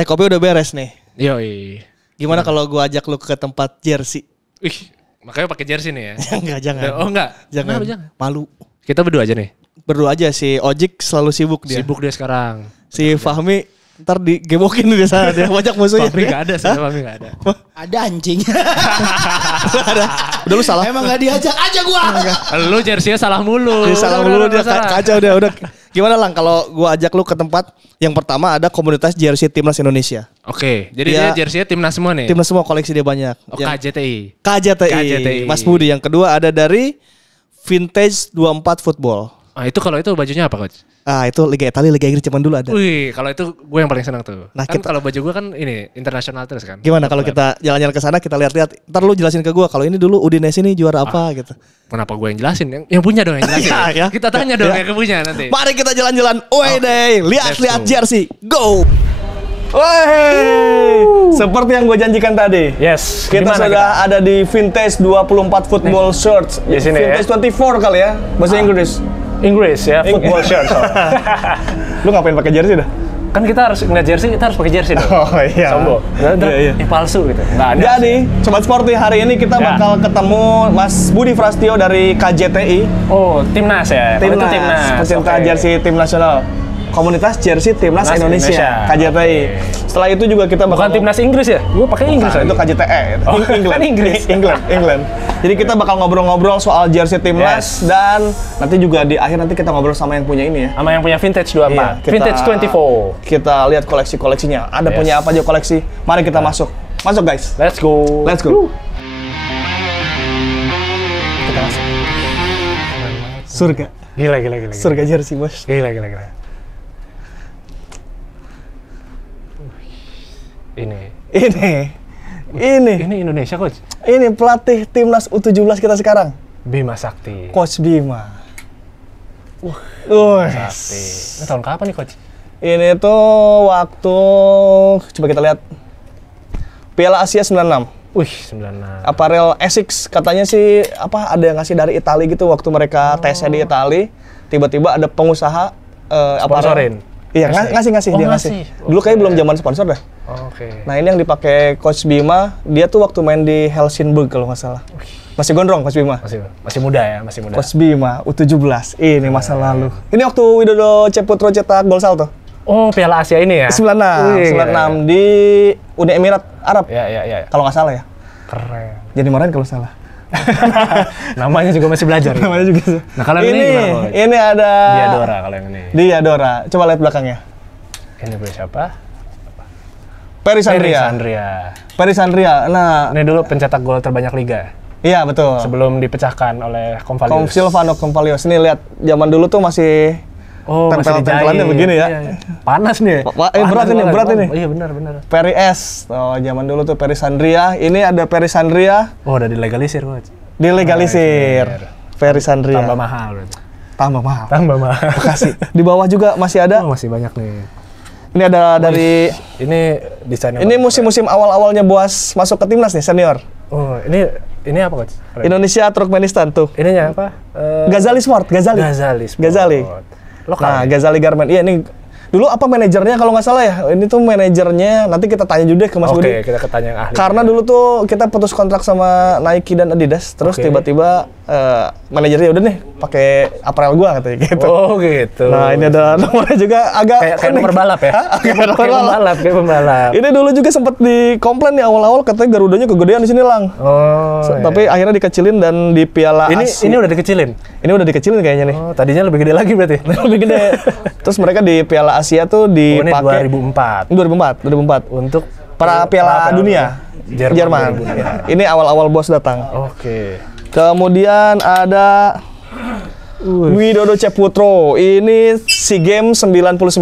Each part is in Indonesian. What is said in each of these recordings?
Teh kopi udah beres nih. Yoi. Gimana kalau gua ajak lu ke tempat jersey? Wih, makanya pakai jersey nih ya. Jangan. Oh enggak. Jangan. Kenapa jangan? Malu. Kita berdua aja nih. Berdua aja si Ojik selalu sibuk dia. Sibuk dia sekarang. Si Fahmi ntar digebokin di sana dia banyak musuhnya. Fahmi enggak ada sih, Fahmi enggak ada. Ada anjing. Udah lu salah. Emang gak diajak aja gua. Lu jersey-nya salah mulu. Dia salah mulu dia kacau dia udah. Gimana Lang kalau gua ajak lu ke tempat yang pertama ada komunitas jersey timnas Indonesia. Oke, jadi dia jersey-nya timnas semua nih. Timnas semua koleksi dia banyak. Oh, KJTI. KJTI. Mas Budi. Yang kedua ada dari Vintage 24 Football. Ah, itu kalau itu bajunya apa, Coach? Ah, itu Liga Italia, Liga Inggris zaman dulu ada. Wih, kalau itu gue yang paling senang tuh. Nah, kan kita- kalau baju gue kan ini internasional terus kan. Gimana kalau kita jalan-jalan ke sana kita lihat-lihat. Ntar lu jelasin ke gua kalau ini dulu Udinese ini juara apa gitu. Kenapa gue yang jelasin? Yang punya dong yang jelasin. Ya. Kita tanya dong Ya. yang punya nanti. Mari kita jalan-jalan. Woi deh, lihat-lihat Let's go. jersey. Go. Woi, seperti yang gue janjikan tadi. Yes. Kita Dimana sudah ada di Vintage 24 Football Shirts. Di sini ya. Vintage 24 kali ya, bahasa Inggris. Inggris ya, football shirt. Lu ngapain pakai jersey dah? Kan kita harus ngeliat jersey, kita harus pakai jersey dong. Oh iya. Sombong. Iya. Ini palsu gitu. Nggak ada. Jadi, Sobat Sporty, hari ini kita Ya. bakal ketemu Mas Budi Frastio dari KJTI. Oh, timnas ya. Oh, itu timnas. Pecinta Oke. jersey tim nasional. Komunitas jersey timnas Timnas Indonesia, Indonesia. KJTI. Setelah itu juga kita Bukan timnas Inggris ya? Gue pakai Inggris Nah, lagi. itu KJTE. Oh, England. kan Inggris. England. Jadi kita bakal ngobrol-ngobrol soal jersey timnas Yes. dan nanti juga di akhir nanti kita ngobrol sama yang punya ini ya. Sama yang punya vintage 24. Iya, Vintage 24. Kita lihat koleksi-koleksinya. Ada Yes. punya apa aja koleksi? Mari kita masuk. Masuk guys. Let's go. Let's go. Kita masuk. Surga. Gila. Surga jersey, Bos. Gila. Ini Indonesia, Coach. Ini pelatih timnas U17 kita sekarang. Bima Sakti. Coach Bima. Sakti. Ini tahun kapan nih, Coach? Ini tuh waktu coba kita lihat Piala Asia 96. Wih, 96. Aparel Essex katanya sih ada yang ngasih dari Italia gitu waktu mereka tesnya di Italia. Tiba-tiba ada pengusaha Sponsorin? Iya, ngasih Oh, dia ngasih. ngasih. Dulu kayaknya belum zaman sponsor dah. Oke. Nah, ini yang dipakai Coach Bima, dia tuh waktu main di Helsingborg kalau nggak salah. Masih gondrong Coach Bima. Masih muda ya, masih muda. Coach Bima U17. Ini masa lalu. Ini waktu Widodo Ceputro cetak gol salto. Oh, Piala Asia ini ya? 96, Wih, 96 di Uni Emirat Arab. Ya. Kalau nggak salah ya. Keren. Jadi marahin kalau salah. Namanya juga masih belajar. Ya? Namanya juga. Nah, kalau yang ini gimana, Coach? Ini ada Diadora kalau yang ini. Diadora. Coba lihat belakangnya. Ini punya siapa? Peris Peris Andria. Andria. Peris Andria. Nah, Ini dulu pencetak gol terbanyak liga iya betul. sebelum dipecahkan oleh Convalius. Silvano Convalius. Nih lihat, zaman dulu tuh masih Oh, masih tempel-tempelannya dijahit. begini ya. Iya. Panas nih. Berat ini, berat ini. Iya, benar. Peri S. Oh, zaman dulu tuh Peris Andria. Ini ada Peris Andria Oh, udah dilegalisir, Coach. dilegalisir. Peris Andria. Tambah mahal berarti. Tambah mahal. Tambah mahal. Bekasi. Di bawah juga masih ada. Oh, masih banyak nih. Ini ada dari Ini desainnya. ini musim-musim awal-awalnya Boas masuk ke timnas nih senior. Oh, ini apa, Coach? Indonesia Turkmenistan tuh. Ininya apa? Ghazali Sport, Ghazali. Ghazali. Lokal. Nah, Ghazali Garment. Iya, ini dulu apa manajernya kalau nggak salah ya? Ini tuh manajernya. Nanti kita tanya juga deh ke Mas Budi. Oke, kita ketanya yang ahli. Karena dulu tuh kita putus kontrak sama Nike dan Adidas, terus Oke. tiba-tiba manajernya udah nih pakai apparel gua katanya gitu. Oh, gitu. Nah, ini ada nomornya juga agak kayak unik. pembalap ya? Hah? Kayak pembalap. Kayak pembalap. Ini dulu juga sempat dikomplain nih awal-awal katanya Garudanya kegedean di sini, Lang. Oh. Tapi akhirnya dikecilin dan di Piala Asia. ini udah dikecilin. Ini udah dikecilin kayaknya nih. Oh, tadinya lebih gede lagi berarti. Lebih gede. Terus mereka di Piala Asia tuh Oh, ini dipakai 2004. 2004. Untuk Para Piala Dunia. Jerman. Ya. Ini awal-awal Bos datang. Oke. Kemudian ada Widodo Ceputro. Ini SEA Games 99.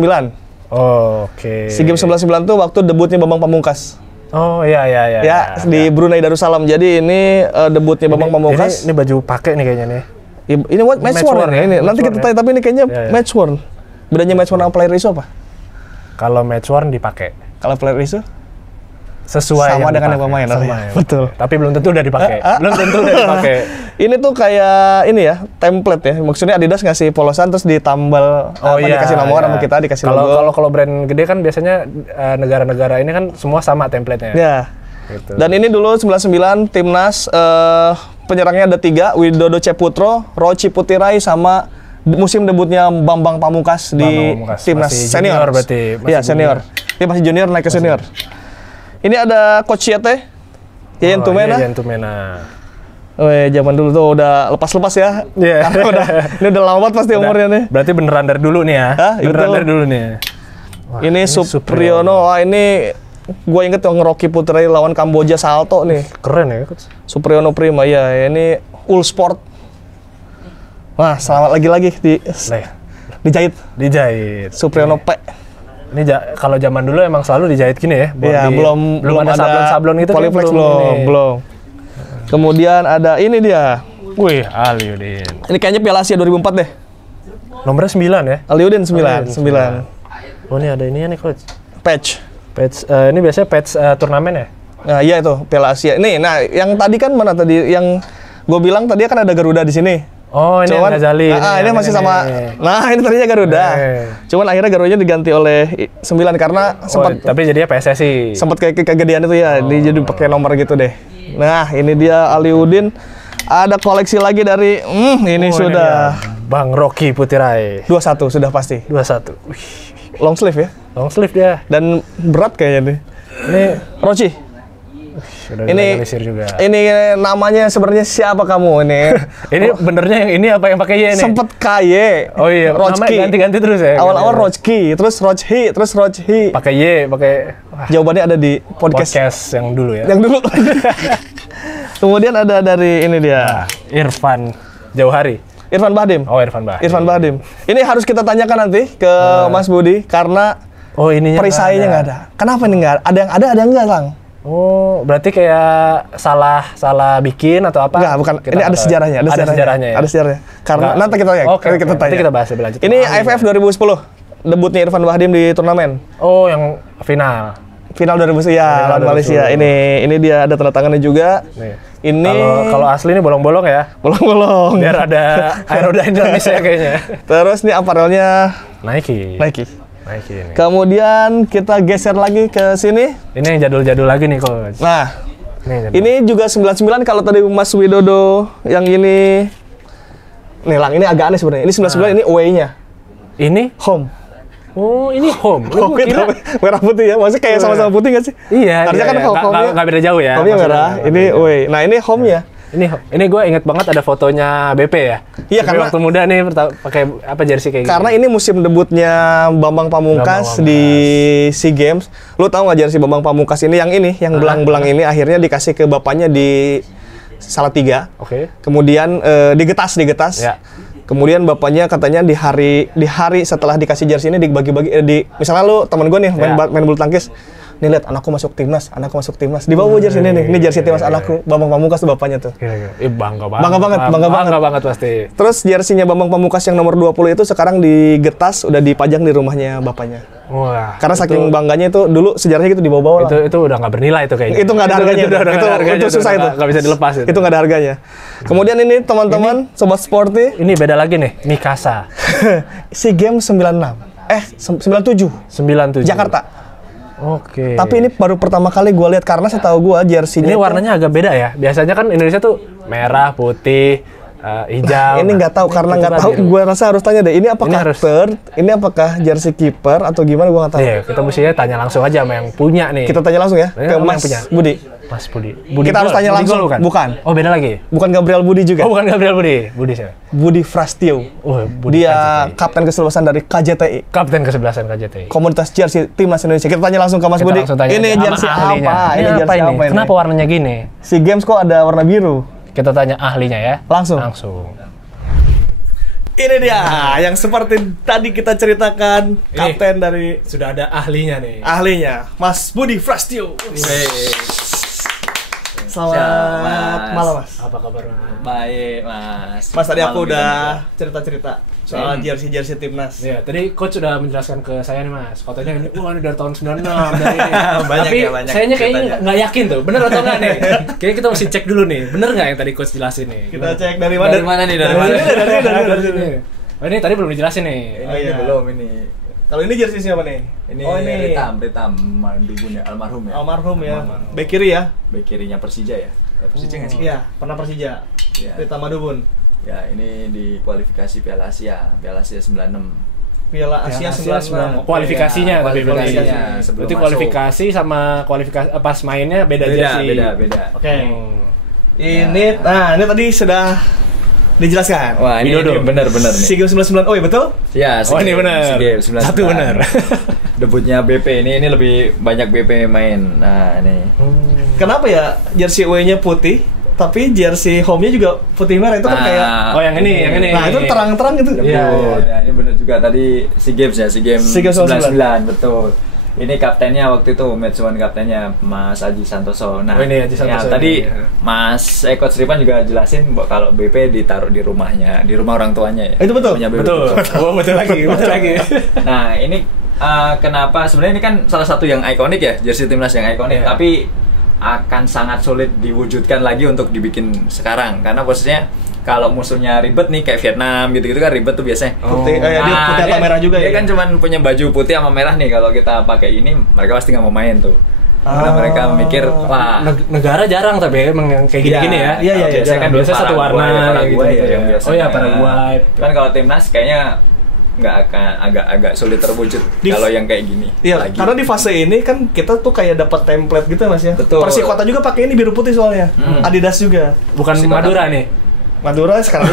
Oke. SEA Games 99 tuh waktu debutnya Bambang Pamungkas. Oh, iya. Ya, di Brunei Darussalam. Jadi ini debutnya Bambang Pamungkas. Ini baju pakai nih kayaknya nih. Ini match worn ya ini. Match Nanti worn kita ya. tanya, tapi ini kayaknya Ya, ya. match worn. Bedanya match worn sama player isu apa? Kalau match worn dipakai. Kalau player isu? Sesuai sama yang dengan yang dipakai. pemain. Sama Oh, iya. yang Betul. dipakai. Tapi belum tentu udah dipakai. Belum tentu udah dipakai. Ini tuh kayak ini ya, template ya. Maksudnya Adidas ngasih polosan terus ditambal dikasih nomor sama kita, dikasih logo. Kalau brand gede kan biasanya negara-negara ini kan semua sama template-nya. Ya. Gitu. Dan ini dulu 99 timnas penyerangnya ada 3, Widodo Ceputro, Roci Putirai sama musim debutnya Bambang Pamungkas di Bambang Pamungkas. timnas Masih senior. junior berarti, masih Iya, senior. Dia masih junior naik ke senior. Ini ada Coach Yete, Yayan Tumena. Yayan Tumena. Weh, zaman dulu tuh udah lepas-lepas ya. Iya. Karena ini udah lama banget pasti umurnya nih. Berarti beneran dari dulu nih ya. Hah? Beneran Betul. dari dulu nih. Wah, ini Supriyono. Wah, ini gue inget yang Rocky Putri lawan Kamboja salto nih. Keren ya, Coach. Supriyono Prima ya. Ini Ulsport. Wah, selamat lagi-lagi dijahit. Dijahit. Supriyono P. Ini kalau zaman dulu emang selalu dijahit gini ya. Iya, belum ada sablon-sablon gitu. Polyflex kan, belum. Kemudian ada ini dia. Wih, Aliudin. Ini kayaknya Piala Asia 2004 deh. Nomornya 9 ya. Aliudin 9. Oh, ini ada ini nih, Coach. Patch. Ini biasanya patch turnamen ya? Nah, iya itu Piala Asia. Nih, nah yang tadi kan mana tadi yang gue bilang tadi kan ada Garuda di sini. Oh, ini Cuman, Ghazali. ini masih sama. Nah, ini tadinya Garuda. Cuman akhirnya Garudanya diganti oleh 9 karena sempat tapi jadinya PSSI. sempat kayak kegedean itu ya, dia jadi pakai nomor gitu deh. Nah, ini dia Aliudin. Ada koleksi lagi dari ini sudah Ini Bang Rocky Putirai. 21 sudah pasti. 21. Wih, Long sleeve ya. long sleeve dia. Dan berat kayaknya nih. Ini Roci. sudah Ini dilegalisir juga. Ini namanya sebenarnya siapa kamu ini? Ini benernya yang ini apa yang pakai Y nih? Sempet KY. Oh iya, namanya Rochki. ganti-ganti terus ya. Awal-awal Rochki, terus Rochhi, terus Rochhi. pakai Y, pakai Jawabannya ada di podcast yang dulu ya. yang dulu. Kemudian ada dari ini dia. Irfan Jauhari. Irfan Bahdim. Oh, Irfan Bahdim. Irfan Bahdim. Ini harus kita tanyakan nanti ke Mas Budi karena Oh, ininya perisainya nggak ada. Kenapa ini nggak ada? Ada yang ada yang nggak, Lang? Oh, berarti kayak salah bikin atau apa? Enggak, bukan. Kita Ini ada nggak tahu. sejarahnya, Ada sejarahnya ya. Ada sejarahnya. Karena Nggak. nanti kita tanya. Oke, kita nanti kita bahas lebih lanjut. Ini Oh, AFF 2010. Debutnya Irfan Bahdim di turnamen. Oh, yang final. Final 2010 ya, Final lawan Malaysia. 2010. Ini dia ada tanda tangannya juga. Nih. Ini Kalau asli ini bolong-bolong ya. bolong-bolong. Biar ada aerodinamisnya kayaknya. Terus nih aparelnya Nike. Nike. Nike ini. Kemudian kita geser lagi ke sini. Ini yang jadul-jadul lagi nih, Coach. Nah, Ini ini juga 99 kalau tadi Mas Widodo yang ini. Nih, Lang, ini agak aneh sebenarnya. Ini 99 ini away-nya. Ini Home. oh, ini home. Oh, Lu kira merah putih ya. Maksudnya kayak sama-sama putih nggak sih? iya, Harusnya iya, kan iya. home-nya. Nggak beda jauh ya. Home-nya Maksudnya merah, nggak ini beda jauh. away. Nah, ini home-nya. Ini gue inget banget ada fotonya BP ya. Iya, BP karena- waktu muda nih pakai apa jersey kayak Karena ini musim debutnya Bambang Pamungkas Bambang di SEA Games. Lu tahu nggak jersey Bambang Pamungkas ini, yang belang-belang ini akhirnya dikasih ke bapaknya di Salatiga. Oke. Kemudian digetas. Ya. Kemudian bapaknya katanya di hari setelah dikasih jersey ini dibagi-bagi misalnya lu temen gue nih main bulu tangkis. Nih lihat anakku masuk timnas. Dibawa jersey ini nih. Ini jersey timnas anakku. Bambang Pamungkas tuh bapaknya tuh. Kira-kira. Bangga banget. Bangga banget pasti. Terus jersinya Bambang Pamungkas yang nomor 20 itu sekarang digetas, udah dipajang di rumahnya bapaknya. Wah. Karena saking bangganya itu dulu sejarahnya gitu dibawa-bawa lah. itu udah nggak bernilai itu kayaknya. Itu nggak ada harganya. Itu udah nggak ada harganya. Itu susah itu. Nggak bisa dilepas itu. Itu nggak ada harganya. Kemudian ini teman-teman sobat sporty Ini beda lagi nih, Mikasa. SEA Games 97 97. Jakarta. Oke. Tapi ini baru pertama kali gue lihat karena setahu gue jersinya ini warnanya agak beda ya. Biasanya kan Indonesia tuh merah, putih, hijau. ini nggak tahu karena itu nggak kan tahu. biru. Gue rasa harus tanya deh. Ini apakah harus- third? Ini apakah jersey kiper atau gimana? Gue nggak tahu. Iya, kita mestinya tanya langsung aja sama yang punya nih. Kita tanya langsung ya Iya, ke sama Mas yang punya. Budi. Mas Budi. Kita harus tanya langsung. Gol Bukan. Oh, beda lagi. Bukan Gabriel Budi juga. Oh, bukan Gabriel Budi. Budi siapa? Budi Frastio. Oh, Budi Dia KJTI. kapten kesebelasan dari KJTI. Kapten kesebelasan KJTI. Komunitas jersey timnas Indonesia. Kita tanya langsung ke Mas Kita Budi. langsung tanya Ini aja jersey sama ahlinya. apa? Ini apa jersey ini? apa ini? Kenapa warnanya gini? SEA Games kok ada warna biru? Kita tanya ahlinya ya. Langsung. Langsung. Ini dia yang seperti tadi kita ceritakan, Ini. kapten dari Sudah ada ahlinya nih. ahlinya, Mas Budi Frastio. Selamat malam, Mas. Apa kabar, Mas? Baik, Mas. Mas, tadi aku Malam udah juga. cerita-cerita soal jersey timnas. Ya, tadi coach sudah menjelaskan ke saya nih, Mas. Katanya ini, wah ini dari tahun 96 dari ini. Banyak Tapi ya, banyak sayanya kayaknya ceritanya. nggak yakin tuh, bener atau nggak nih? Kayaknya kita mesti cek dulu nih, bener nggak yang tadi coach jelasin nih? Kita cek dari mana? Dari mana nih? Dari mana? Dari sini. Oh, ini tadi belum dijelasin nih. Oh, iya. Belum ini. Kalau ini jersey siapa nih? Ini, oh, ini Ritam Mandubun ya, almarhum ya. almarhum ya. Almarhum. Bek kiri ya. Bek kirinya Persija ya. Persija nggak sih? Iya, pernah Persija. Iya. Rita Madubun. Ya, ini di kualifikasi Piala Asia 96. Piala Asia 96. Kualifikasinya Iya, tapi berarti. kualifikasinya sebelum Berarti masuk. kualifikasi sama kualifikasi pas mainnya beda jersey. Beda. Oke. Hmm. Ini tadi sudah dijelaskan. Wah, ini Widodo. benar-benar nih. SEA Games 99. Oh, iya betul? Ya, Oh, ini benar. SEA Games 99. Satu benar. Debutnya BP ini lebih banyak BP main. Nah, ini. Kenapa ya jersey away-nya putih, tapi jersey home-nya juga putih merah itu kan kayak Oh, yang ini. nah itu terang-terang gitu. Debut. Iya, iya. Nah, ini benar juga tadi SEA Games ya, SEA Games SEA Games 99, betul. Ini kaptennya waktu itu, match one kaptennya Mas Aji Santoso. Nah, Oh, ini Aji Santoso ya, tadi ini, ya. Mas Coach Ripan juga jelasin kalau BP ditaruh di rumahnya, di rumah orang tuanya ya. Itu betul? Punya BP. Betul. Oh, betul lagi. Nah, ini kenapa sebenarnya ini kan salah satu yang ikonik ya, jersey timnas yang ikonik, Iya. tapi akan sangat sulit diwujudkan lagi untuk dibikin sekarang karena posisinya kalau musuhnya ribet nih kayak Vietnam gitu-gitu kan ribet tuh biasanya. Putih, dia putih atau merah juga dia ya? kan cuman punya baju putih sama merah nih, kalau kita pakai ini mereka pasti nggak mau main tuh. Karena mereka mikir wah Negara jarang tapi emang yang kayak gini-gini ya. Iya, iya, biasanya jarang. kan Biasa satu warna Paraguay gitu, ya, ya. yang biasanya. Oh ya, Paraguay. Kan kalau timnas kayaknya nggak akan agak sulit terwujud kalau yang kayak gini. Iya, lagi. karena di fase ini kan kita tuh kayak dapat template gitu Mas ya. Betul. Persikota juga pakai ini biru putih soalnya. Adidas juga. Bukan Persipura. Madura nih. Madura sekarang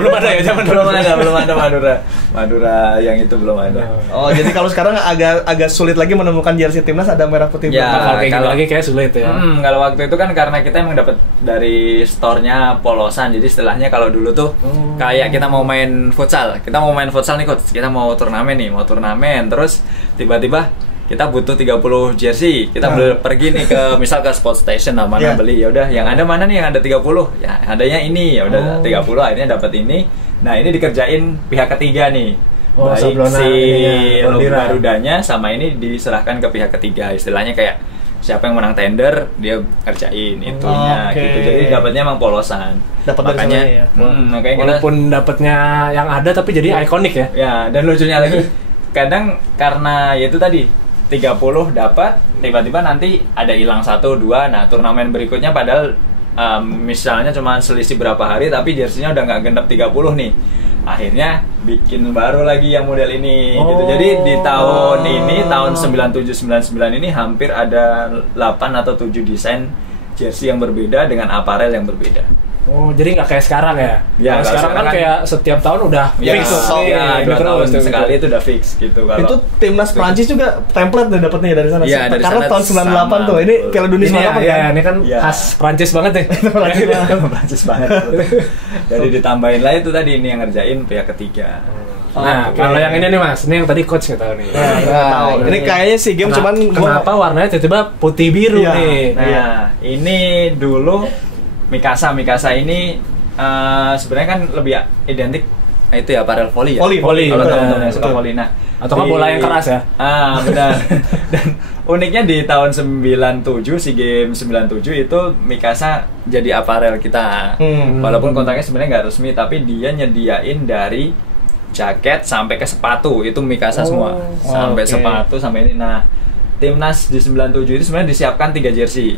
belum ada ya zaman belum ada Madura yang itu belum ada. Oh, jadi kalau sekarang agak sulit lagi menemukan jersey timnas ada merah putih Ya, Kalau kayak gini kalau- lagi kayak sulit ya. Kalau waktu itu kan karena kita emang dapat dari store-nya polosan, jadi istilahnya kalau dulu tuh kayak kita mau main futsal nih coach, kita mau turnamen terus tiba-tiba kita butuh 30 jersey, kita pergi nih ke misal ke sport station lah mana Yeah. beli, ya udah yang ada mana nih yang ada 30, ya adanya ini, ya udah 30 akhirnya dapat ini. Nah ini dikerjain pihak ketiga nih. Oh, Baik sablona si ininya, logo bordiran. Garudanya sama ini diserahkan ke pihak ketiga, istilahnya kayak siapa yang menang tender dia kerjain itunya Oke. gitu, jadi dapatnya emang polosan. Dapat dari Makanya sana ya. makanya kita Walaupun dapatnya yang ada tapi jadi ikonik ya. ya, dan lucunya lagi kadang karena ya itu tadi 30 dapat, tiba-tiba nanti ada hilang 1-2. Nah turnamen berikutnya padahal misalnya cuma selisih berapa hari tapi jersinya udah nggak genep 30 nih, akhirnya bikin baru lagi yang model ini gitu. Jadi di tahun ini tahun 97-99 ini hampir ada 8 atau 7 desain jersey yang berbeda dengan aparel yang berbeda. Oh, jadi nggak kayak sekarang ya? Ya, Kalau kalau sekarang kan sekarang kayak setiap tahun udah Ya, fix tuh. ya, Nih, 2 terus tahun tuh, sekali gitu. itu udah fix gitu. Kalau Itu timnas Prancis juga template nih dapatnya dari sana. Iya, dari Karena sana tahun 98 sama, tuh. Ini betul. Piala Dunia Ini 98 ya, kan? ya, ini kan Ya. khas Prancis banget nih. Prancis banget. Prancis banget. Jadi ditambahin lah itu tadi, ini yang ngerjain pihak ketiga. Nah, Oke. kalau yang ini nih Mas, ini yang tadi coach nggak tahu nih. Tahu. Ini kayaknya SEA Games cuman kenapa warnanya tiba-tiba putih biru Iya. nih? Nah, ini dulu Mikasa ini sebenarnya kan lebih identik itu ya aparel volley ya. Volley, Kalau betul. teman-teman yang suka Betul. volley. Nah, Atau nggak bola yang keras ya? Benar. Dan uniknya di tahun 97 SEA Games 97 itu Mikasa jadi aparel kita. Walaupun kontraknya sebenarnya nggak resmi, tapi dia nyediain dari jaket sampai ke sepatu itu Mikasa semua. Sampai oke. sepatu sampai ini. Nah, timnas di 97 itu sebenarnya disiapkan 3 jersey.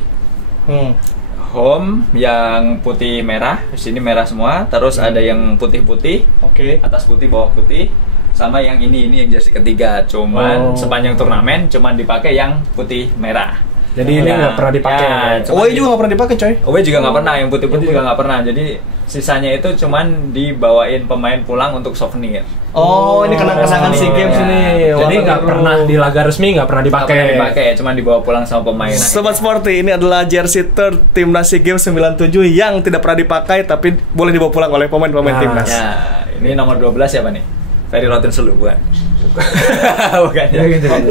Home yang putih merah, di sini merah semua, terus ada yang putih-putih, Oke. atas putih bawah putih, sama yang ini yang jersey ketiga. Cuman sepanjang turnamen cuman dipakai yang putih merah. Jadi ini nggak pernah dipakai. Ya, cuman Away juga nggak pernah dipakai, coy. Away juga nggak pernah, yang putih-putih juga nggak pernah. Jadi sisanya itu cuman dibawain pemain pulang untuk souvenir. Oh, ini kenang-kenangan SEA Games Ya. ini. Jadi Warna nggak biru. pernah di laga resmi nggak pernah Nggak dipakai. pernah dipakai, cuman dibawa pulang sama pemain. Sobat Sporty, ini adalah jersey third timnas SEA Games 97 yang tidak pernah dipakai tapi boleh dibawa pulang oleh pemain-pemain Nah. timnas. Ya, ini nomor 12 siapa nih? Ferry Rotinsulu bukan? Bukan ya?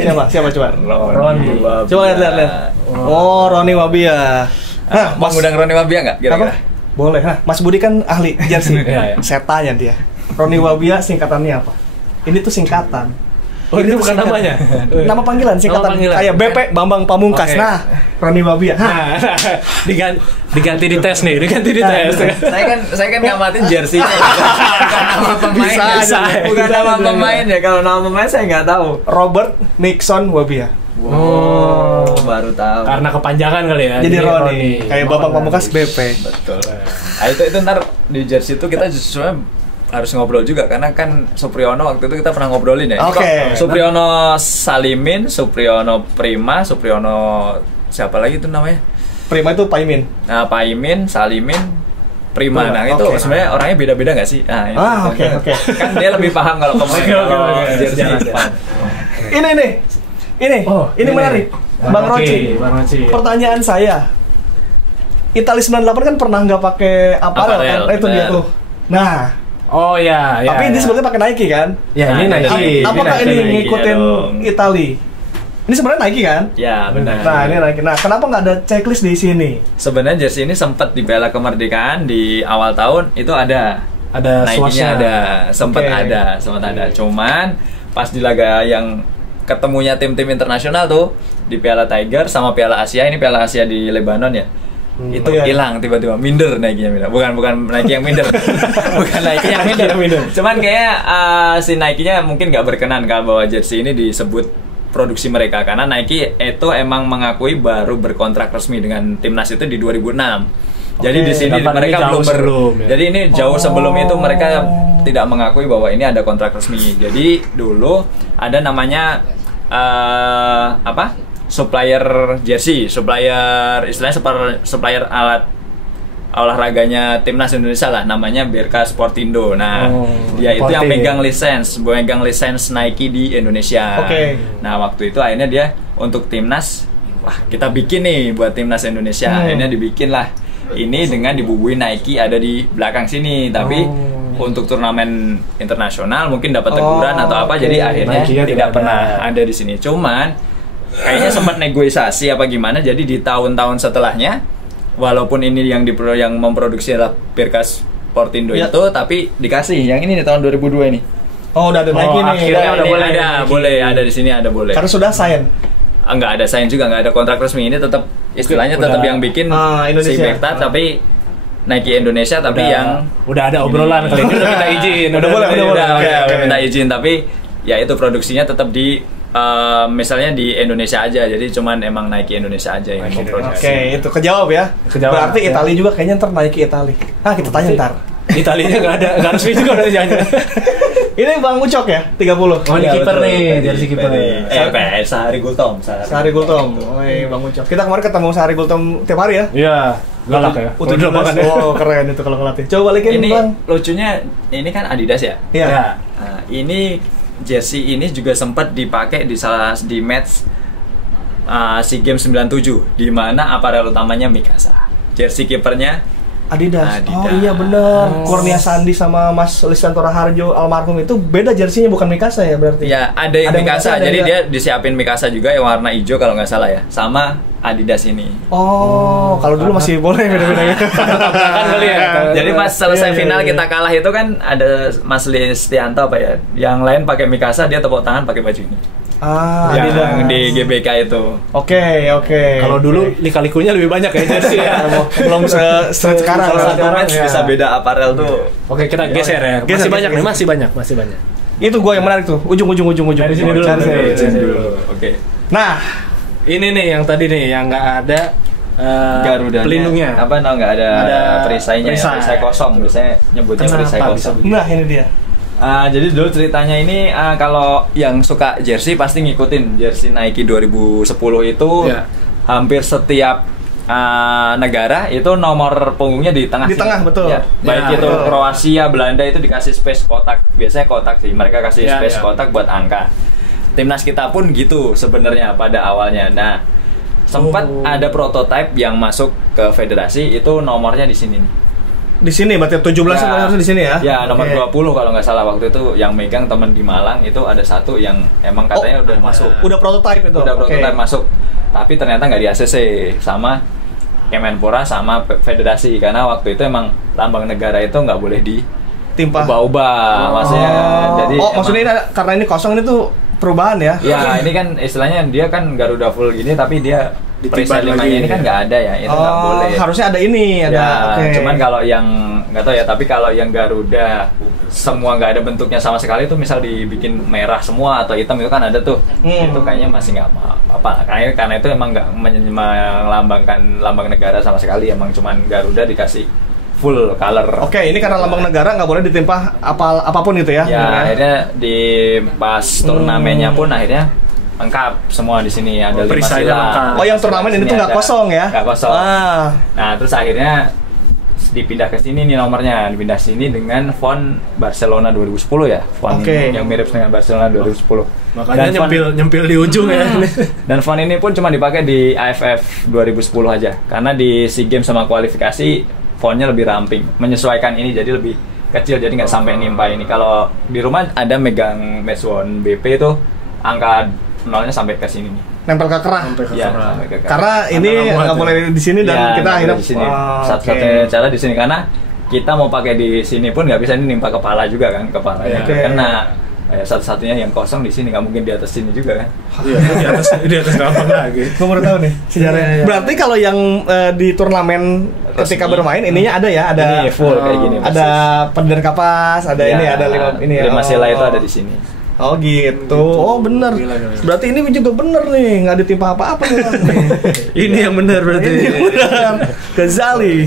Siapa? Siapa coba? Roni. Coba lihat. Oh, Roni Wabia. Nah, mau ngundang Roni Wabia nggak kira-kira? Apa? Boleh. Nah, Mas Budi kan ahli jersey. Iya, iya. Saya tanya dia. Roni Wabia singkatannya apa? Ini tuh singkatan. Oh, ini tuh bukan singkatan. namanya? Nama panggilan, singkatan. Nama panggilan. Kayak BP Bambang Pamungkas. Oke. Nah, Roni Wabia. Hah. Nah, diganti di tes nih, diganti di tes. Saya kan ngamatin jersey-nya, bukan nama pemain. Bisa aja. Bukan nama pemain ya. Kalau nama pemain saya nggak tahu. Robert Nixon Wabia. Oh, baru tahu. Karena kepanjangan kali ya. Jadi Roni. Kayak Bambang Pamungkas BP. Betul. Nah, itu ntar di jersey itu kita justru harus ngobrol juga karena kan Supriyono waktu itu kita pernah ngobrolin ya. Oke. Supriyono Salimin, Supriyono Prima, Supriyono siapa lagi itu namanya? Prima itu Paimin. Nah, Paimin, Salimin, Prima. Nah, itu Oke. sebenarnya orangnya beda-beda nggak sih? Nah, itu. Oke. Kan dia lebih paham kalau pemain Oke, kalau oke. jersey. Jangan. Paham. Ini Oh, ini menarik. Bang Oke, Roci. Bang Roci. Pertanyaan saya. Italia 98 kan pernah nggak pakai aparel kan? Aparel, Itu dia benar. tuh. Nah, Oh ya, ya. tapi ya. dia sebetulnya pakai Nike kan? Ya, ini Nah, Nike. Apakah Nike, ini Nike, ngikutin ya dong. Itali? Ini sebenarnya Nike kan? Ya, benar. Nah, ini Nike. Nah, kenapa nggak ada checklist di sini? Sebenarnya jersey ini sempat di Piala Kemerdekaan di awal tahun itu ada. Ada Nike-nya swatch-nya. ada, sempat Oke. ada. Cuman pas di laga yang ketemunya tim-tim internasional tuh di Piala Tiger sama Piala Asia, ini Piala Asia di Lebanon ya. Itu iya. hilang tiba-tiba, minder Nike-nya minder. Bukan Nike yang minder. Bukan Nike yang minder. Cuman kayak si Nike-nya mungkin nggak berkenan kalau bahwa jersey ini disebut produksi mereka karena Nike itu emang mengakui baru berkontrak resmi dengan timnas itu di 2006. Jadi Oke, di sini dapat mereka ini jauh sebelum, ya. Jadi ini jauh sebelum itu mereka tidak mengakui bahwa ini ada kontrak resmi. Jadi dulu ada namanya supplier jersey, istilahnya supplier alat olahraganya timnas Indonesia lah, namanya BRK Sportindo. Nah, dia itu yang Sporting. megang lisens Nike di Indonesia. Oke. Nah, waktu itu akhirnya dia untuk timnas, wah kita bikin nih buat timnas Indonesia. Akhirnya dibikin lah ini dengan dibubuhin Nike ada di belakang sini, tapi untuk turnamen internasional mungkin dapat teguran atau apa, oke. jadi akhirnya Nike-nya tidak tidak pernah ada di sini. Cuman kayaknya sempat negosiasi apa gimana, jadi di tahun-tahun setelahnya walaupun ini yang memproduksi adalah Birkas Sportindo Ya. itu, tapi dikasih yang ini nih tahun 2002 ini. Oh, udah ada Nike nih. akhirnya Ini udah boleh ada, Nike. boleh ada di sini, ada boleh. Karena sudah sign. Enggak ada sign juga, enggak ada kontrak resmi, ini tetap istilahnya Udah. tetap yang bikin Indonesia. si Bektat, tapi Nike Indonesia, tapi yang udah ada obrolan kali ini, udah minta izin. Udah boleh. Oke. minta izin, tapi ya itu produksinya tetap di misalnya di Indonesia aja, jadi cuman emang Nike Indonesia aja yang memproduksi. Oke, itu kejawab ya. Kejawab. Berarti Italia juga kayaknya ntar Nike Italia. Kita tanya ntar. Italinya nggak resmi juga udah jangan. Ini Bang Ucok ya, 30. Oh, ini kiper nih, jersey kiper. Sehari Gultom. Sehari Gultom. Oi, Bang Ucok. Kita kemarin ketemu Sehari Gultom tiap hari ya. Iya, galak ya. U17. Oh, keren itu kalau ngelatih. Coba balikin, Ini Bang. lucunya, ini kan Adidas ya. Iya. Ya. Nah, ini jersey ini juga sempat dipakai di match SEA Games 97, di mana aparel utamanya Mikasa. Jersey kipernya Adidas. Adidas. Oh iya bener. Kurnia Sandi sama Mas Listanto Raharjo almarhum itu beda jersinya, bukan Mikasa ya berarti? ya ada yang Mikasa, ada jadi yang dia disiapin Mikasa juga yang warna hijau kalau nggak salah ya, sama Adidas ini. Oh, kalau dulu masih boleh beda-beda ya. Kan kali ya. Jadi pas selesai Iya, final iya. kita kalah itu kan ada Mas Listianto apa ya, yang lain pakai Mikasa, dia tepuk tangan pakai baju ini. Adidas. Yang di GBK itu. Oke. Kalau dulu lika-likunya lebih banyak ya jersey ya. belum se-street sekarang. Kalau satu sekarang match ya. bisa beda aparel tuh. Oke, kita geser ya. Geser, Masih banyak geser. nih, masih banyak. Itu gua yang menarik tuh. Ujung. Dari sini dulu. Cari Dari sini. sini dulu. Oke. Nah, Ini nih yang tadi nih yang nggak ada Garudanya pelindungnya. apa nggak ada perisainya ya, perisai. perisai kosong, biasanya nyebutnya Kenapa perisai bisa kosong. begitu? nah ini dia. Jadi dulu ceritanya ini kalau yang suka jersey pasti ngikutin jersey Nike 2010 itu Ya. hampir setiap negara itu nomor punggungnya di tengah. Di sini. tengah, betul. Ya, baik Ya, itu betul. Kroasia, Belanda itu dikasih space kotak. Biasanya kotak sih, mereka kasih Ya, space ya. kotak buat angka. Timnas kita pun gitu sebenarnya pada awalnya. Nah, sempat ada prototipe yang masuk ke federasi, itu nomornya di sini. Di sini berarti 17 Ya. harusnya di sini ya. Ya, nomor Oke. 20 kalau nggak salah waktu itu yang megang teman di Malang, itu ada satu yang emang katanya udah masuk. Udah prototype itu. Udah Oke. prototipe masuk. Tapi ternyata nggak di ACC sama Kemenpora sama federasi, karena waktu itu emang lambang negara itu nggak boleh Timpa. diubah-ubah, maksudnya. Jadi maksudnya ini karena ini kosong ini tuh perubahan ya? ya ini kan istilahnya dia kan Garuda full gini, tapi dia Ditiban perisai 5-nya lagi. ini kan nggak ada ya, itu nggak boleh. Harusnya ada ini, ada. Ya, Oke. cuman kalau yang nggak tahu ya, tapi kalau yang Garuda semua nggak ada bentuknya sama sekali itu, misal dibikin merah semua atau hitam itu kan ada tuh, itu kayaknya masih nggak apa-apa. Karena itu emang nggak melambangkan lambang negara sama sekali, emang cuman Garuda dikasih full color. Oke, ini karena lambang negara nggak boleh ditimpa apapun gitu ya? Ya, sebenarnya. akhirnya di pas turnamennya pun akhirnya lengkap semua di sini, ada 5 perisainya sila. lengkap. Oh, yang turnamen ini tuh nggak kosong ya? Nggak kosong. Ah. Nah, terus akhirnya dipindah ke sini nih nomornya, dipindah sini dengan font Barcelona 2010 ya, font Oke. yang mirip dengan Barcelona 2010. Makanya Dan font- nyempil di ujung ya. Dan font ini pun cuma dipakai di AFF 2010 aja, karena di SEA Games sama kualifikasi fontnya lebih ramping, menyesuaikan ini jadi lebih kecil, jadi nggak sampai nimpa ini. Kalau di rumah ada megang match one BP itu angka nolnya sampai ke sini nih. Nempel ke kerah. Ya, sampai ke Karena ini nggak boleh di sini dan Ya, kita nggak akhirnya boleh di sini. Oh, Satu-satunya oke. cara di sini, karena kita mau pakai di sini pun nggak bisa, ini nimpa kepala juga kan, kepalanya Oke. kena. Satu-satunya yang kosong di sini, nggak mungkin di atas sini juga kan. Iya, di atas lambang lagi. Gue baru tahu nih sejarahnya. Iya. Berarti kalau yang di turnamen ketika Resmi. bermain ininya ada ya, ada Ini full kayak gini. ada pendar kapas, ada Ya, ini, ada lima sila itu ada di sini. Oh gitu. Oh bener. Gila. Berarti ini juga bener nih, nggak ditimpa apa-apa nih. Bang. Ini yang benar berarti. Ini bener. Ghazali.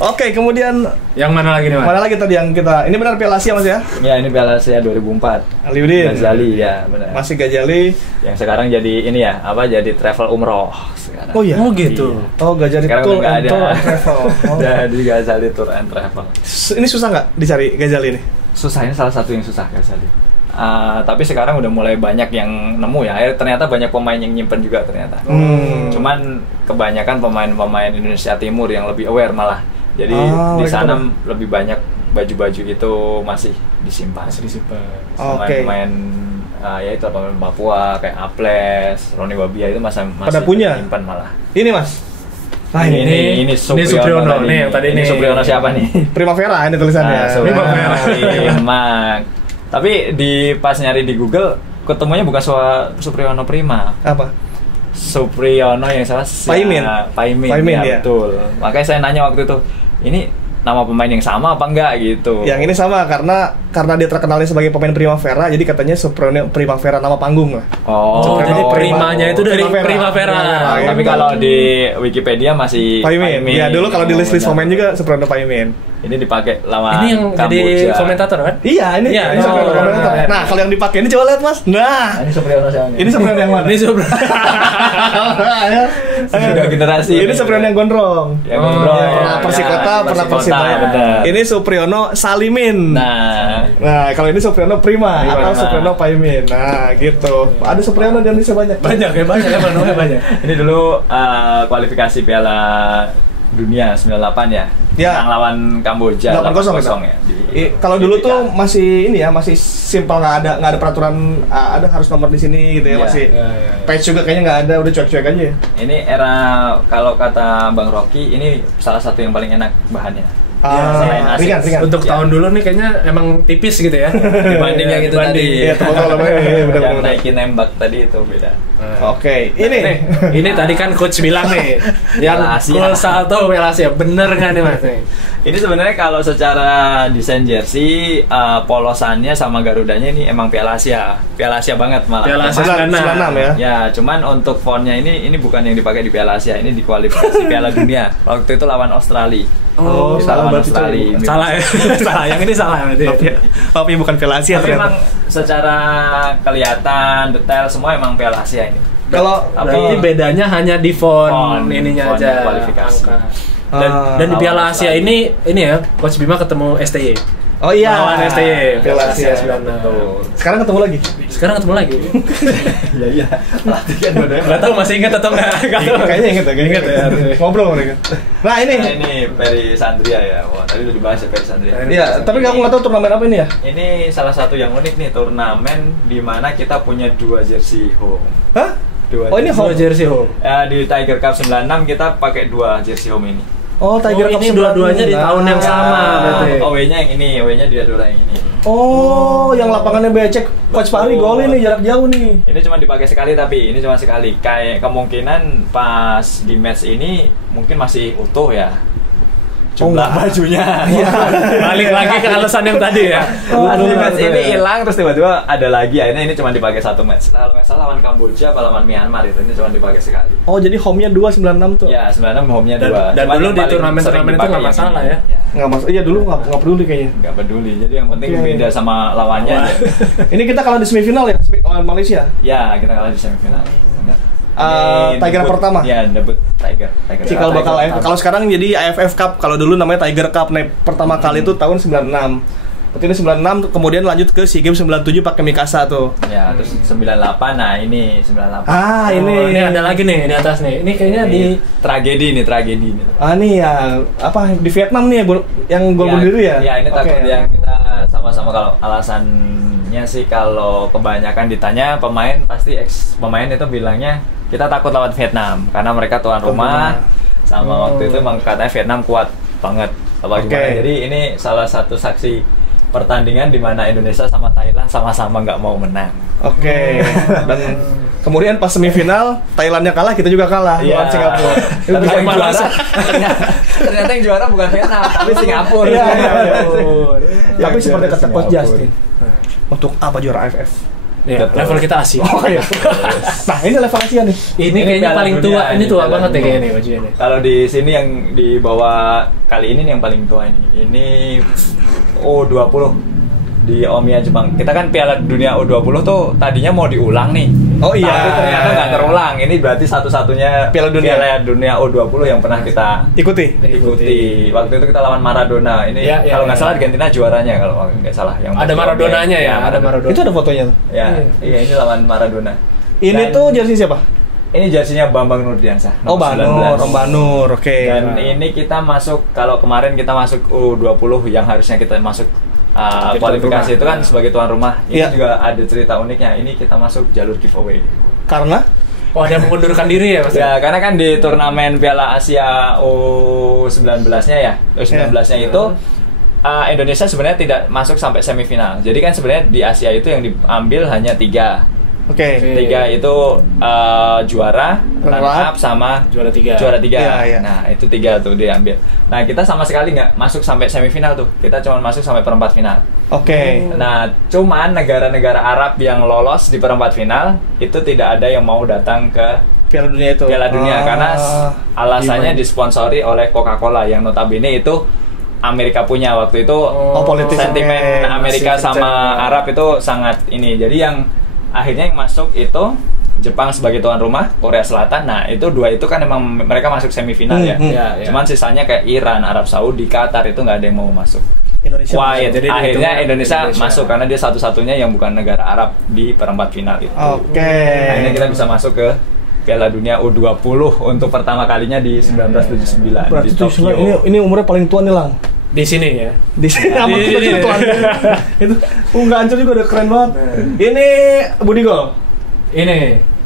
Oke, kemudian Yang mana lagi nih, Mas? mana lagi tadi yang kita? Ini benar Piala Asia Mas ya? Ya, ini Piala Asia 2004. Aliudin. Ghazali ya, benar. Masih Ghazali. Yang sekarang jadi ini ya, apa, jadi travel umroh sekarang. Oh iya. Oh gitu. Oh Ghazali Sekarang Tour udah nggak and ada. Tour and Travel. Oh. Jadi Ghazali Tour and Travel. Ini susah nggak dicari Ghazali ini? Susah, ini salah satu yang susah Ghazali. Tapi sekarang udah mulai banyak yang nemu ya. Ternyata banyak pemain yang nyimpen juga ternyata. Cuman kebanyakan pemain-pemain Indonesia Timur yang lebih aware malah. Jadi di mereka sana tahu. lebih banyak baju-baju itu masih disimpan. Oke. Pemain ya itu pemain Papua kayak Aples, Roni Wabia itu masih Pada punya? disimpan malah. Ini Mas. Nah Ini Supriyono tadi. nih, yang tadi ini nih. Supriyono siapa nih? Primavera ini tulisannya. Primavera. Tapi di pas nyari di Google ketemunya bukan Supriyono Prima. Apa? Supriyono yang salah Paimin. Paimin ya. betul. Makanya saya nanya waktu itu, ini nama pemain yang sama apa enggak gitu. Yang ini sama karena dia terkenalnya sebagai pemain Primavera, jadi katanya Supriyono Primavera nama panggung lah. Oh, jadi primanya itu dari Primavera. Tapi kalau di Wikipedia masih Paimin. Ya dulu kalau di list-list pemain juga Supriyono Paimin. Ini dipakai lawan Ini yang jadi Kamboja. komentator kan? Iya, ini Iya, ini Supriyono oh, komentator. iya. Nah, kalau yang dipakai ini coba lihat Mas. Nah, Ini Supriyono siapa nih? ini Supriyono yang mana? Ini Sudah generasi. Ini Supriyono yang gondrong. Yang gondrong. Pernah Persikota, pernah Persibaya. benar. Ini Supriyono Salimin. Nah, Kalau ini Supriyono Prima atau Prima. Supriyono Paimin. Nah, gitu. Ada Supriyono di Indonesia banyak. banyak ya namanya banyak. ini dulu kualifikasi Piala Dunia 98 ya. Ya. Menang lawan Kamboja 8-0 ya. Kalau dulu tuh masih ini ya, masih simpel, nggak ada peraturan ada harus nomor di sini gitu ya, Iya. masih patch juga kayaknya nggak ada, udah cuek-cuek aja ya. Ini era, kalau kata Bang Rocky, ini salah satu yang paling enak bahannya. selain asik. Ringan. Untuk Ya. tahun dulu nih kayaknya emang tipis gitu ya. Dibanding yang itu tadi. Iya, tebal namanya. Iya, Yang benar-benar. naikin nembak tadi itu beda. Oke, ini Nih, ini tadi kan coach bilang nih, yang Piala Asia. cool salto Piala Asia, bener nggak nih Mas? Ini sebenarnya kalau secara desain jersey, polosannya sama Garudanya ini emang Piala Asia banget malah. Piala Asia Cuman- 96 ya. Ya, cuman untuk fontnya ini bukan yang dipakai di Piala Asia, ini di kualifikasi Piala Dunia. Waktu itu lawan Australia. Oh, Kita salah lawan berarti, Australia. coy. Salah ya, salah. Yang ini salah berarti. Tapi bukan Piala Asia Tapi ternyata. emang secara kelihatan detail semua emang Piala Asia ini. Kalau Berarti bedanya hanya di font ininya font aja. kualifikasi. angka. Dan di lawan Piala Asia Australia. ini ya, Coach Bima ketemu STY. Oh iya, Lawan STY, Piala Asia 96. Sekarang ketemu lagi. Sekarang ketemu lagi. Iya iya. Pelatih kan dua-duanya. Gak tahu masih ingat atau enggak? Kayaknya inget ya. Ngobrol mereka. Nah, ini. Nah, ini Peri Sandria ya. Wah, tadi udah dibahas ya Peri Sandria. Iya, tapi kamu nggak tahu turnamen apa ini ya? Ini salah satu yang unik nih, turnamen di mana kita punya 2 jersey home. Hah? Oh, ini home. jersey home. Di Tiger Cup 96 kita pakai 2 jersey home ini. Oh, Tiger Cup ini dua-duanya di tahun yang sama berarti. Away-nya yang ini, away-nya di Adora yang ini. Oh, yang lapangannya becek Coach Fahri gol ini jarak jauh nih. Ini cuma dipakai sekali, tapi ini cuma sekali. Kayak kemungkinan pas di match ini mungkin masih utuh ya. Jumlah bajunya. Balik lagi ke alasan yang tadi ya. Di match ini hilang terus tiba-tiba ada lagi. Akhirnya ini cuma dipakai 1 match. Kalau nggak salah lawan Kamboja apa lawan Myanmar itu ini cuma dipakai sekali. Oh, jadi home-nya 296 tuh. Ya, 96 home-nya 2. Dan dulu di turnamen-turnamen itu nggak masalah ya. Nggak masalah. Iya, dulu nggak peduli kayaknya. Nggak peduli. Jadi yang penting Oke. beda sama lawannya aja. Ini kita kalah di semifinal ya, lawan Malaysia. Ya, kita kalah di semifinal. Benar. Tiger debut- pertama? Ya, debut Tiger. Cikal bakal AFF. Kalau sekarang jadi AFF Cup, kalau dulu namanya Tiger Cup. Nah, pertama kali itu tahun 96. Berarti ini 96 kemudian lanjut ke SEA Games 97 pakai Mikasa tuh. Ya, terus 98. Nah, ini 98. Ah, Ini ada lagi nih di atas nih. Ini kayaknya di tragedi nih. nih ya apa di Vietnam nih ya, yang gol bunuh diri ya? Ya, ini Oke. takut yang kita sama-sama kalau alasannya sih kalau kebanyakan ditanya pemain pasti pemain itu bilangnya kita takut lawan Vietnam karena mereka tuan rumah. Sama waktu itu emang katanya Vietnam kuat banget. Apa Oke. gimana? Jadi ini salah satu saksi pertandingan di mana Indonesia sama Thailand sama-sama nggak mau menang. Oke. Dan kemudian pas semifinal Thailandnya kalah, kita juga kalah lawan Singapura. Ternyata yang juara, ternyata yang juara bukan Vietnam, tapi Singapura. Iya, iya, iya. Yang Tapi seperti juara kata Coach Singapura. Justin, untuk apa juara AFF? ya, Betul. level kita Asia. Oh iya. Nah, ini level Asia nih. Ini kayaknya Piala paling Dunia, tua. Ini tua Piala banget ya Dunia. kayaknya nih bajunya nih. Kalau di sini yang dibawa kali ini nih yang paling tua ini. Ini U20 di Omiya Jepang. Kita kan Piala Dunia U20 tuh tadinya mau diulang nih. Oh iya. Tapi ternyata nggak terulang. Ini berarti satu-satunya Piala Dunia. U20 yang pernah kita Ikuti. ikuti. Waktu itu kita lawan Maradona. Ini Ya, ya, kalau nggak ya. salah Argentina juaranya kalau nggak salah. Yang Ada Maradonanya ya, ada Maradona. Itu ada fotonya tuh. Ya, iya ini lawan Maradona. Ini Dan tuh jersey siapa? ini jersinya Bambang Nurdiansyah. Oh, nomor Banur, 19. Om Banur. Oke. Dan ini kita masuk, kalau kemarin kita masuk U20 yang harusnya kita masuk Jadi kualifikasi tuan itu kan sebagai tuan rumah. Ini Iya. juga ada cerita uniknya. Ini kita masuk jalur giveaway. Karena Oh, ada yang mengundurkan diri ya, Mas? Ya, karena kan di turnamen Piala Asia U19-nya ya. U19-nya itu Indonesia sebenarnya tidak masuk sampai semifinal. Jadi kan sebenarnya di Asia itu yang diambil hanya 3. oke. 3 itu juara, runner up sama Juara 3. juara 3. Iya, iya. Nah, itu 3 tuh diambil. Nah, kita sama sekali nggak masuk sampai semifinal tuh. Kita cuma masuk sampai perempat final. Oke. Nah, cuman negara-negara Arab yang lolos di perempat final itu tidak ada yang mau datang ke Piala Dunia itu. Piala Dunia karena alasannya gimana? disponsori oleh Coca-Cola yang notabene itu Amerika punya waktu itu. Oh, politis. Sentimen Oke. Amerika Masih sama kencang. Arab itu sangat ini. Jadi yang akhirnya yang masuk itu Jepang sebagai tuan rumah, Korea Selatan. Nah, itu 2 itu kan emang mereka masuk semifinal ya. Ya, ya. Cuman sisanya kayak Iran, Arab Saudi, Qatar itu nggak ada yang mau masuk. Indonesia. Kuwait. Jadi Akhirnya dihitung Indonesia Indonesia. masuk karena dia satu-satunya yang bukan negara Arab di perempat final itu. Oke. Akhirnya kita bisa masuk ke Piala Dunia U20 untuk pertama kalinya di 1979 Berarti di tuh Tokyo. ini umurnya paling tua nih, Lang. Di sini ya. Di sini sama Di- kita di- tuh itu nggak hancur juga udah keren banget. Ini Budi Gol.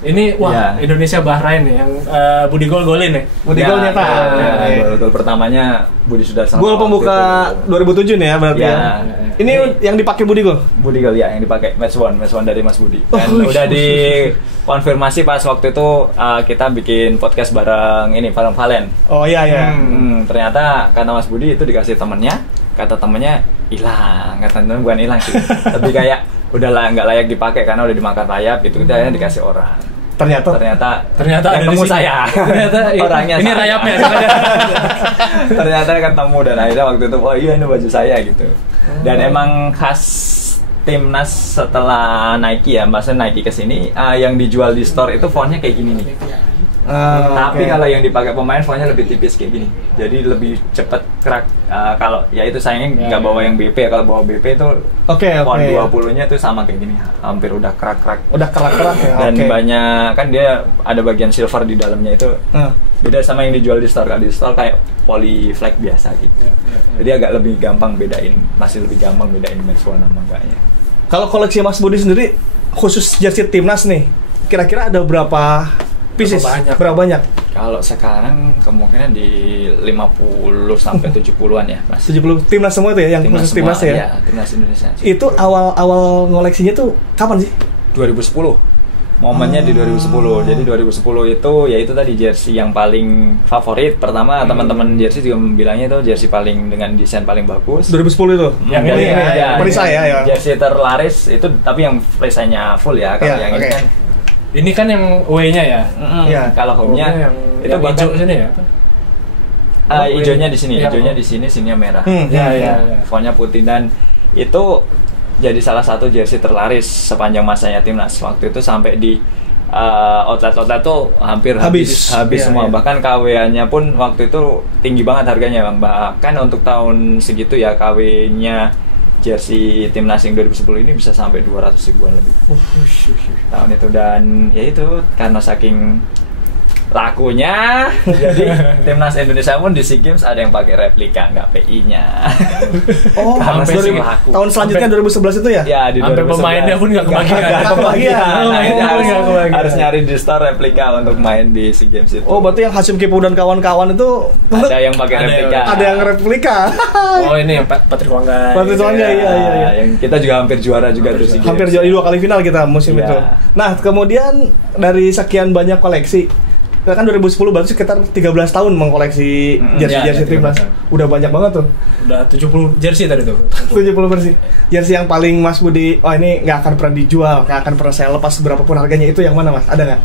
Ini wah, Ya. Indonesia Bahrain nih yang Budi Gol golin nih. Budi Gol nyetak. Gol pertamanya Budi Sudarsono. Gol pembuka 2007 nih ya berarti Ya. ya. Ini yang dipakai Budi Gol. Budi Gol ya yang dipakai match one dari Mas Budi. Dan Oh, udah dikonfirmasi pas waktu itu kita bikin podcast bareng Valen. Oh iya ya. Ternyata karena Mas Budi itu dikasih temennya, kata temennya hilang, kata temennya bukan hilang sih, tapi kayak udah nggak layak dipakai karena udah dimakan rayap, itu kita akhirnya dikasih orang. Ternyata Ternyata Ternyata yang ada di ketemu sini. saya. Ternyata Orangnya ini saya. rayapnya. Ternyata ketemu dan akhirnya waktu itu oh iya ini baju saya gitu. Dan emang khas timnas setelah Nike ya, maksudnya Nike kesini yang dijual di store itu fontnya kayak gini nih. Tapi oke. kalau yang dipakai pemain fontnya lebih tipis kayak gini, jadi lebih cepet crack. Kalau ya itu sayangnya nggak bawa yang BP ya, kalau bawa BP itu Oke, font oke. 20-nya tuh sama kayak gini, hampir udah crack. Udah kerak-kerak ya. Dan oke. banyak kan dia ada bagian silver di dalamnya itu. Nah, Beda sama yang dijual di store. Kalau di store kayak poly flag biasa gitu. Jadi agak lebih gampang bedain, masih lebih gampang bedain match one sama enggaknya. kalau koleksi Mas Budi sendiri khusus jersey timnas nih, kira-kira ada berapa pieces? Berapa banyak? Kalau sekarang kemungkinan di 50 sampai 70-an ya, Mas. 70 timnas semua itu ya, yang khusus timnas semua, ya? Iya, timnas Indonesia. Itu awal ngoleksinya tuh kapan sih? 2010. Momennya di 2010. Jadi 2010 itu ya itu tadi jersey yang paling favorit. Pertama teman-teman jersey juga bilangnya itu jersey paling dengan desain paling bagus. 2010 itu. Yang ini ya, perisai ya. Jersey terlaris itu tapi yang perisainya full ya. Kalau yang ini kan Ini kan yang away-nya ya? Iya. kalau home-nya itu bahkan hijau sini ya? hijaunya di sini, Iya. hijaunya di sini, sininya merah. Iya. Fontnya putih dan itu jadi salah satu jersey terlaris sepanjang masanya timnas. Waktu itu sampai di outlet-outlet tuh hampir habis Iya, semua. iya. Bahkan KW-nya pun waktu itu tinggi banget harganya, Bang. Bahkan untuk tahun segitu ya KW-nya jersey timnas yang 2010 ini bisa sampai 200 ribuan lebih. Tahun itu dan ya itu karena saking lakunya jadi timnas Indonesia pun di SEA Games ada yang pakai replika nggak PI-nya. Oh, Karena sampai saking laku. tahun selanjutnya 2011 itu ya? Ya di Sampai 2011. pemainnya pun nggak kebagian. Nggak kebagian. Nah, ini harus, Nggak kebagian. harus nyari di store replika untuk main di SEA Games itu. Oh, berarti yang Hashim Kipu dan kawan-kawan itu Ada yang pakai Ada yang- replika. ada yang replika. Oh ini yang Patrick Wanggai. Patrick Wanggai, iya. Yang kita juga hampir juara juga tuh SEA Games. Hampir jadi 2 kali final kita musim Iya. itu. Nah, kemudian dari sekian banyak koleksi, kan 2010 berarti sekitar 13 tahun mengkoleksi jersey-jersey iya, timnas. 13 tahun. Udah banyak banget tuh. Udah 70 jersey tadi tuh. 70 versi. Jersey yang paling Mas Budi, oh ini nggak akan pernah dijual, nggak akan pernah saya lepas berapapun harganya, itu yang mana Mas? Ada nggak?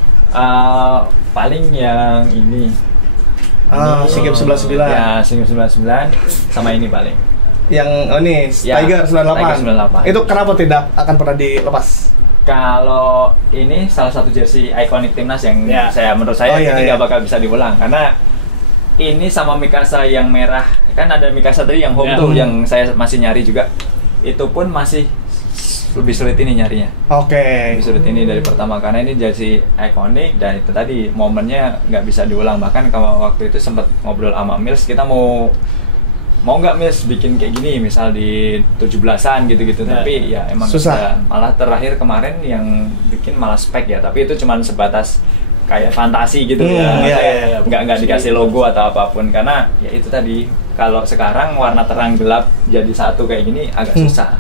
Paling yang ini. SEA Games 99. Ya, SEA Games 99 sama ini paling. Yang ini Ya, Tiger 98. Tiger 98. Itu kenapa tidak akan pernah dilepas? Kalau ini salah satu jersey ikonik timnas yang Ya. menurut saya Oh, iya, ini iya. nggak bakal bisa diulang karena ini sama Mikasa yang merah, kan ada Mikasa tadi yang home Ya. tuh yang saya masih nyari juga, itu pun masih lebih sulit ini nyarinya, Oke. lebih sulit ini dari pertama karena ini jersey ikonik dan itu tadi momennya nggak bisa diulang. Bahkan kalau waktu itu sempat ngobrol sama Mills, kita mau nggak Mills bikin kayak gini misal di 17-an gitu-gitu, tapi ya emang Susah. malah terakhir kemarin yang bikin malah spek ya, tapi itu cuman sebatas kayak fantasi gitu ya, iya, kayak iya. nggak dikasih logo atau apapun karena ya itu tadi kalau sekarang warna terang gelap jadi satu kayak gini agak susah.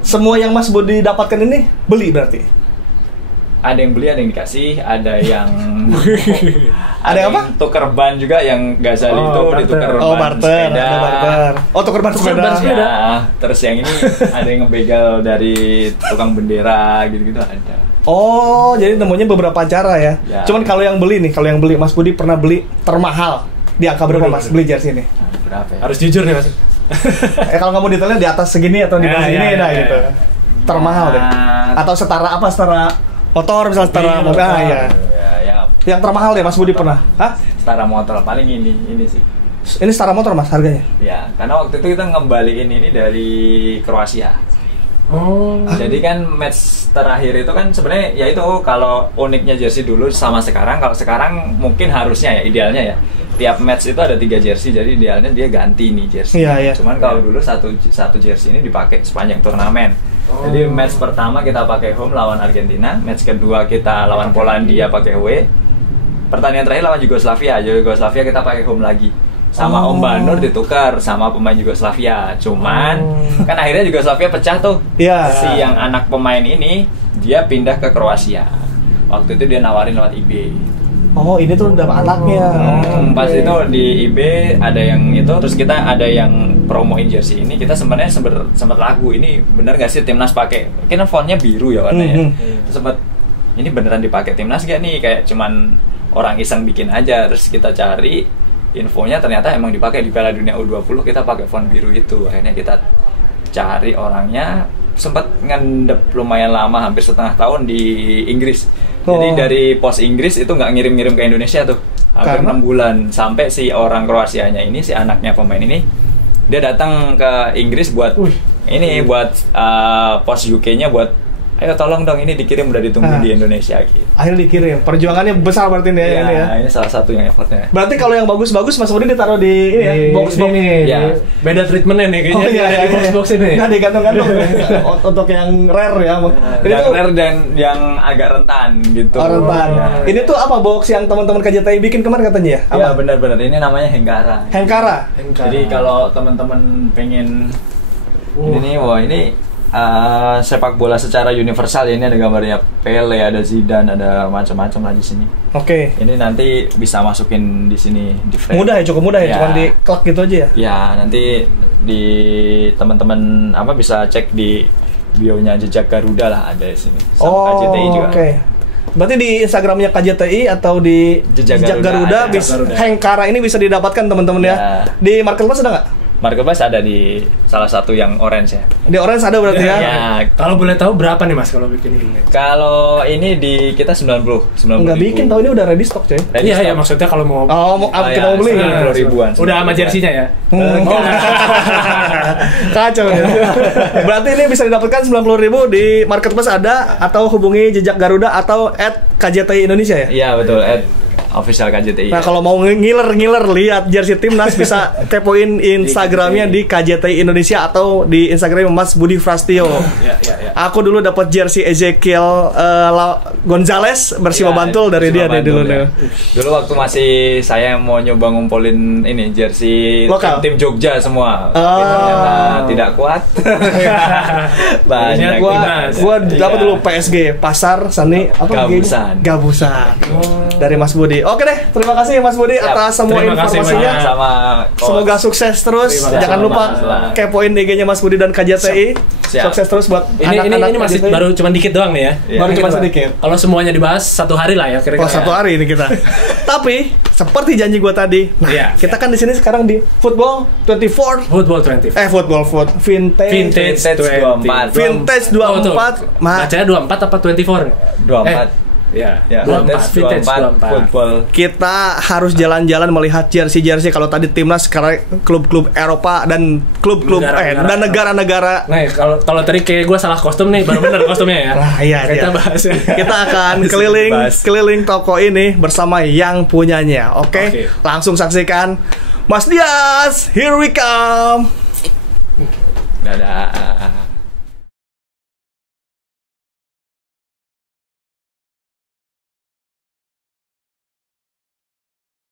Semua yang Mas Budi dapatkan ini beli berarti? Ada yang beli, ada yang dikasih, ada yang Ada yang apa? tuker ban juga yang Ghazali itu barter. ditukar Oh, ban barter, sepeda. ada barter. Oh, tuker ban sepeda. ban sepeda. Ya, terus yang ini ada yang ngebegal dari tukang bendera gitu-gitu ada. Oh, jadi nemunya beberapa cara ya. Ya. Cuman kalau yang beli Mas Budi pernah beli termahal di angka berapa Mas beli jersey ini? Nah, berapa ya? Harus jujur nih Mas. Kalau nggak mau detailnya di atas segini atau di bawah Ya, segini ya, dah ya, gitu. ya. Termahal deh. Atau setara apa? Setara motor misalnya setara Iya, mobil. Ah, ya. Ya, Yang termahal deh Mas Budi pernah. Hah? setara motor paling ini sih. Ini setara motor Mas harganya? Ya, karena waktu itu kita ngembaliin ini dari Kroasia. Oh. Jadi kan match terakhir itu kan sebenarnya ya itu kalau uniknya jersey dulu sama sekarang. Kalau sekarang mungkin harusnya ya idealnya ya tiap match itu ada 3 jersey, jadi idealnya dia ganti nih jersey. Iya, iya. Cuman kalau dulu satu jersey ini dipakai sepanjang turnamen. Jadi match pertama kita pakai home lawan Argentina, match kedua kita lawan Polandia pakai away. Pertandingan terakhir lawan Yugoslavia kita pakai home lagi. Sama Om Banur ditukar sama pemain Yugoslavia. Cuman kan akhirnya Yugoslavia pecah tuh. Iya. Si yang anak pemain ini dia pindah ke Kroasia. Waktu itu dia nawarin lewat eBay. Oh, ini tuh udah anaknya. Pas itu di eBay ada yang itu, terus kita ada yang promoin jersey ini. Kita sebenarnya sempat lagu ini bener gak sih timnas pakai? Kan fontnya biru ya warnanya. Terus sempat ini beneran dipakai timnas gak nih? Kayak cuman orang iseng bikin aja. Terus kita cari infonya ternyata emang dipakai di Piala Dunia U20 kita pakai font biru itu. Akhirnya kita cari orangnya, sempat ngendep lumayan lama hampir setengah tahun di Inggris. Jadi dari pos Inggris itu nggak ngirim-ngirim ke Indonesia tuh hampir 6 bulan sampai si orang Kroasianya ini, si anaknya pemain ini dia datang ke Inggris buat ini buat pos UK-nya buat ayo tolong dong ini dikirim, udah ditunggu di Indonesia gitu. Akhirnya dikirim. Perjuangannya besar berarti nih Ya, ini ya. ini salah satu yang effortnya. Berarti kalau yang bagus-bagus Mas Budi ditaruh di ini ya, box-box ini. Ya. Beda treatmentnya nih kayaknya. Oh iya, di box-box ini. Nah, digantung-gantung ya. Untuk yang rare ya. Ini Yang tuh rare dan yang agak rentan gitu. rentan. Ya. Ini tuh apa box yang teman-teman KJTI bikin kemarin katanya ya? Iya Apa? benar-benar, ini namanya Hengkara. Hengkara. Jadi kalau teman-teman pengen ini nih, wah ini sepak bola secara universal ya, ini ada gambarnya Pele, ada Zidane, ada macam-macam lah di sini. Oke. Ini nanti bisa masukin di sini di frame. Mudah ya, cukup mudah ya, Ya. cuma di klak gitu aja ya. Ya, nanti di teman-teman apa bisa cek di bio-nya Jejak Garuda lah, ada di sini. Sama KJTI juga. Oke. Berarti di Instagramnya KJTI atau di Jejak Jejak Garuda, Garuda, Jejak Garuda. Hengkara ini bisa didapatkan teman-teman ya. Ya. Di marketplace ada nggak? Marketplace ada di salah satu yang orange ya. Di Orange ada berarti ya. Ya, Kalau boleh tahu berapa nih Mas kalau bikin ini? kalau ini di kita 90 Nggak bikin, tahu ini udah ready stock coy. Ready Iya, iya stock. maksudnya kalau mau Oh, kita mau beli. 90 ribuan. udah sama jersinya ya. Kacau ya. Berarti ini bisa didapatkan 90.000 di marketplace ada, atau hubungi Jejak Garuda atau @KJTI Indonesia ya. Iya betul, official KJTI. Nah, kalau mau ngiler lihat jersey timnas bisa kepoin Instagramnya di KJTI Indonesia atau di Instagram Mas Budi Frastio. Iya. Aku dulu dapat jersey Ezekiel Gonzalez bersih Iya, Bantul dari dia deh dulu. ya. Dulu waktu masih saya mau nyoba ngumpulin ini jersey Lokal? tim Jogja semua. Oh. Tapi ternyata tidak kuat. Banyak Gua dapat dulu PSG Pasar Seni apa Gabusan. Gabusan. Dari Mas Budi. Oke deh, terima kasih Mas Budi Siap. atas semua Terima kasih, informasinya. Mas. sama Semoga sukses terus. Terima kasih, Jangan lupa Mas. kepoin IG-nya Mas Budi dan KJTI. Siap. Sukses terus buat Ini anak-anak masih KJTI. baru cuman dikit doang nih ya. Iya. Baru cuma Kita- sedikit. Kalau semuanya dibahas 1 hari lah ya kira-kira. Oh, 1 hari ini kita. Tapi seperti janji gua tadi, nah Iya. kita kan di sini sekarang di Football 24. Football 20. Vintage. Vintage 24. Vintage 24. Bacanya 24 apa 24? 24. Ya, Ya, 24. Vintage 24. football. Kita harus jalan-jalan melihat jersey-jersey. Kalau tadi timnas, sekarang klub-klub Eropa dan klub-klub Negara-negara. dan negara-negara. Nah, kalau tadi kayak gue salah kostum nih, baru bener kostumnya ya. Nah, iya, Kita iya. bahas ya. Kita akan Harus dibahas. keliling toko ini bersama yang punyanya. Oke? Oke. Langsung saksikan Mas Dias, here we come. Dadah.